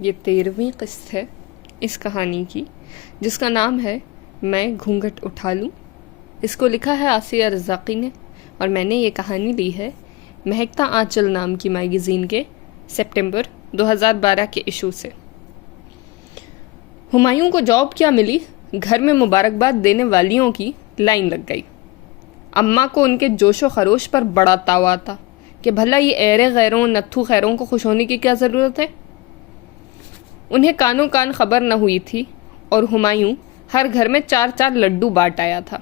یہ 13ویں قسط ہے اس کہانی کی، جس کا نام ہے میں گھونگھٹ اٹھا لوں۔ اس کو لکھا ہے آسیہ رزاقی نے، اور میں نے یہ کہانی لی ہے مہکتا آنچل نام کی میگزین کے سپٹمبر 2012 کے ایشو سے۔ ہمایوں کو جاب کیا ملی، گھر میں مبارکباد دینے والیوں کی لائن لگ گئی۔ اماں کو ان کے جوش و خروش پر بڑا تاؤ آتا کہ بھلا یہ ایرے غیروں نتھو خیروں کو خوش ہونے کی کیا ضرورت ہے۔ انہیں کانوں کان خبر نہ ہوئی تھی، اور ہمایوں ہر گھر میں 4 لڈو بانٹ آیا تھا۔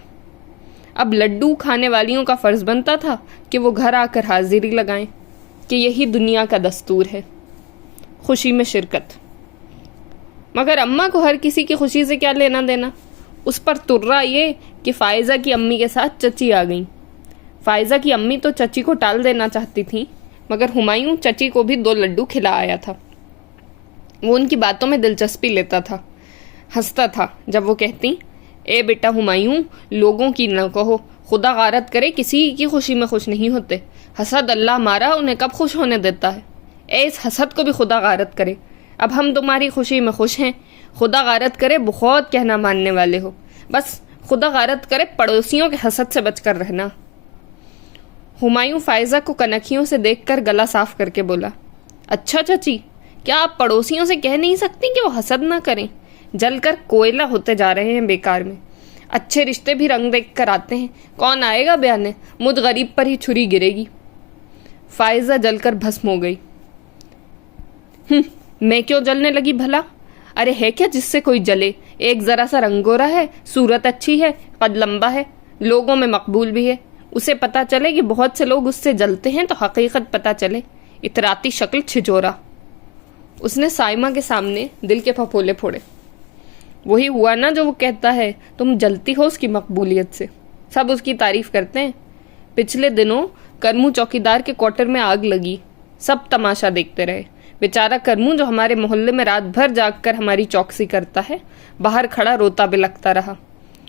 اب لڈو کھانے والیوں کا فرض بنتا تھا کہ وہ گھر آ کر حاضری لگائیں کہ یہی دنیا کا دستور ہے، خوشی میں شرکت۔ مگر اماں کو ہر کسی کی خوشی سے کیا لینا دینا، اس پر ترا یہ کہ فائزہ کی امی کے ساتھ چچی آ گئیں۔ فائزہ کی امی تو چچی کو ٹال دینا چاہتی تھیں، مگر ہمایوں چچی کو بھی 2 لڈو کھلا آیا تھا۔ وہ ان کی باتوں میں دلچسپی لیتا تھا، ہنستا تھا جب وہ کہتی، اے بیٹا ہمایوں، لوگوں کی نہ کہو، خدا غارت کرے کسی کی خوشی میں خوش نہیں ہوتے۔ حسد اللہ مارا انہیں کب خوش ہونے دیتا ہے۔ اے اس حسد کو بھی خدا غارت کرے، اب ہم تمہاری خوشی میں خوش ہیں، خدا غارت کرے بہت کہنا ماننے والے ہو، بس خدا غارت کرے پڑوسیوں کے حسد سے بچ کر رہنا۔ ہمایوں فائزہ کو کنکھیوں سے دیکھ کر گلا صاف کر کے بولا، اچھا چچی، کیا آپ پڑوسیوں سے کہہ نہیں سکتی کہ وہ حسد نہ کریں؟ جل کر کوئلہ ہوتے جا رہے ہیں بیکار میں۔ اچھے رشتے بھی رنگ دیکھ کر آتے ہیں، کون آئے گا بیانے، مجھ غریب پر ہی چھری گرے گی۔ فائزہ جل کر بھسم ہو گئی۔ میں کیوں جلنے لگی بھلا؟ ارے ہے کیا جس سے کوئی جلے؟ ایک ذرا سا رنگ گورا ہے، صورت اچھی ہے، قد لمبا ہے، لوگوں میں مقبول بھی ہے، اسے پتا چلے کہ بہت سے لوگ اس سے جلتے ہیں تو حقیقت پتا چلے، اتراتی شکل چھجورا۔ اس نے سائمہ کے سامنے دل کے پھپھولے پھوڑے۔ وہی ہوا نا جو وہ کہتا ہے، تم جلتی ہو اس کی مقبولیت سے، سب اس کی تعریف کرتے ہیں۔ پچھلے دنوں کرمو چوکیدار کے کوارٹر میں آگ لگی، سب تماشا دیکھتے رہے۔ بیچارہ کرمو جو ہمارے محلے میں رات بھر جاگ کر ہماری چوکسی کرتا ہے، باہر کھڑا روتا بلکتا رہا۔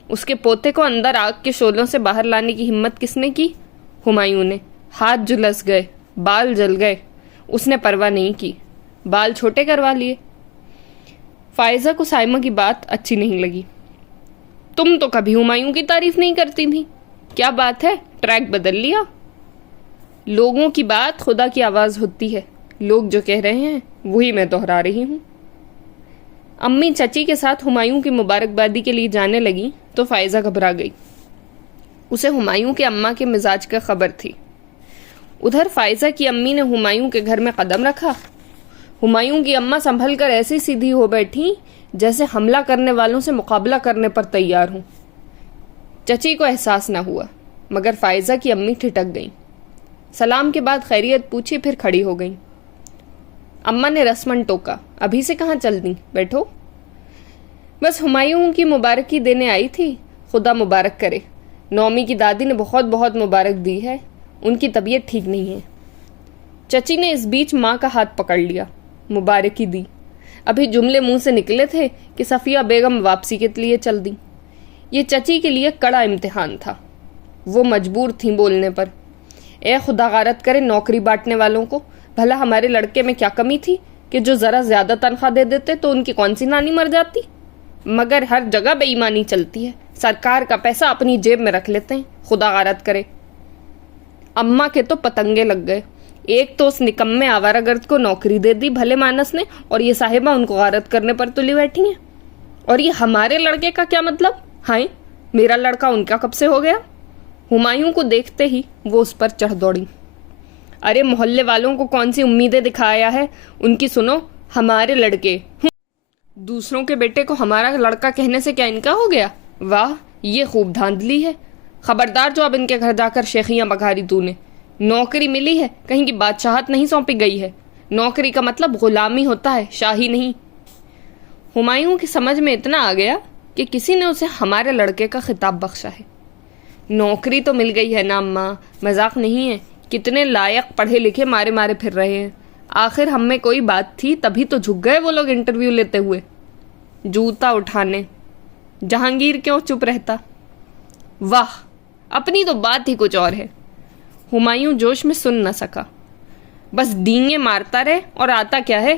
اس کے پوتے کو اندر آگ کے شعلوں سے باہر لانے کی ہمت کس نے کی؟ ہمایوں نے۔ ہاتھ جھلس گئے، بال جل گئے، اس نے پرواہ نہیں کی، بال چھوٹے کروا لیے۔ فائزہ کو سائمہ کی بات اچھی نہیں لگی۔ تم تو کبھی ہمایوں کی تعریف نہیں کرتی تھی، کیا بات ہے، ٹریک بدل لیا؟ لوگوں کی بات خدا کی آواز ہوتی ہے، لوگ جو کہہ رہے ہیں وہی میں دہرا رہی ہوں۔ امی چچی کے ساتھ ہمایوں کی مبارکبادی کے لیے جانے لگی تو فائزہ گھبرا گئی۔ اسے ہمایوں کے اماں کے مزاج کا خبر تھی۔ ادھر فائزہ کی امی نے ہمایوں کے گھر میں قدم رکھا، ہمایوں کی اماں سنبھل کر ایسی سیدھی ہو بیٹھی جیسے حملہ کرنے والوں سے مقابلہ کرنے پر تیار ہوں۔ چچی کو احساس نہ ہوا، مگر فائزہ کی امی ٹھٹک گئیں۔ سلام کے بعد خیریت پوچھی، پھر کھڑی ہو گئیں۔ اماں نے رسمن ٹوکا، ابھی سے کہاں چل دیں، بیٹھو۔ بس ہمایوں کی مبارکی دینے آئی تھی، خدا مبارک کرے۔ نومی کی دادی نے بہت بہت مبارک دی ہے، ان کی طبیعت ٹھیک نہیں ہے۔ چچی نے اس بیچ ماں کا ہاتھ پکڑ لیا، مبارکی دی۔ ابھی جملے منہ سے نکلے تھے کہ صفیہ بیگم واپسی کے لیے چل دیں۔ یہ چچی کے لیے کڑا امتحان تھا، وہ مجبور تھیں بولنے پر۔ اے خدا غارت کرے نوکری بانٹنے والوں کو، بھلا ہمارے لڑکے میں کیا کمی تھی کہ جو ذرا زیادہ تنخواہ دے دیتے تو ان کی کون سی نانی مر جاتی؟ مگر ہر جگہ بے ایمانی چلتی ہے، سرکار کا پیسہ اپنی جیب میں رکھ لیتے ہیں، خدا غارت کرے۔ اماں کے تو پتنگے لگ گئے، ایک تو اس نکمے آوارہ گرد کو نوکری دے دی بھلے مانس نے، اور یہ صاحبہ ان کو غارت کرنے پر تلی بیٹھی ہیں۔ اور یہ ہمارے لڑکے کا کیا مطلب؟ ہائیں، میرا لڑکا ان کا کب سے ہو گیا؟ ہمایوں کو دیکھتے ہی وہ اس پر چڑھ دوڑی۔ ارے محلے والوں کو کون سی امیدیں دکھایا ہے، ان کی سنو، ہمارے لڑکے، دوسروں کے بیٹے کو ہمارا لڑکا کہنے سے کیا ان کا ہو گیا؟ واہ، یہ خوب دھاندلی ہے۔ خبردار جو اب ان کے گھر جا کر شیخیاں بگھاری تو نے۔ نوکری ملی ہے، کہیں کی بادشاہت نہیں سونپی گئی ہے، نوکری کا مطلب غلامی ہوتا ہے، شاہی نہیں۔ ہمایوں کی سمجھ میں اتنا آ گیا کہ کسی نے اسے ہمارے لڑکے کا خطاب بخشا ہے۔ نوکری تو مل گئی ہے نا اماں، مذاق نہیں ہے، کتنے لائق پڑھے لکھے مارے مارے پھر رہے ہیں، آخر ہم میں کوئی بات تھی تبھی تو جھک گئے وہ لوگ انٹرویو لیتے ہوئے، جوتا اٹھانے۔ جہانگیر کیوں چپ رہتا؟ واہ، اپنی تو بات ہی کچھ اور ہے۔ ہمایوں جوش میں سن نہ سکا، بس ڈینگے مارتا رہے اور آتا کیا ہے،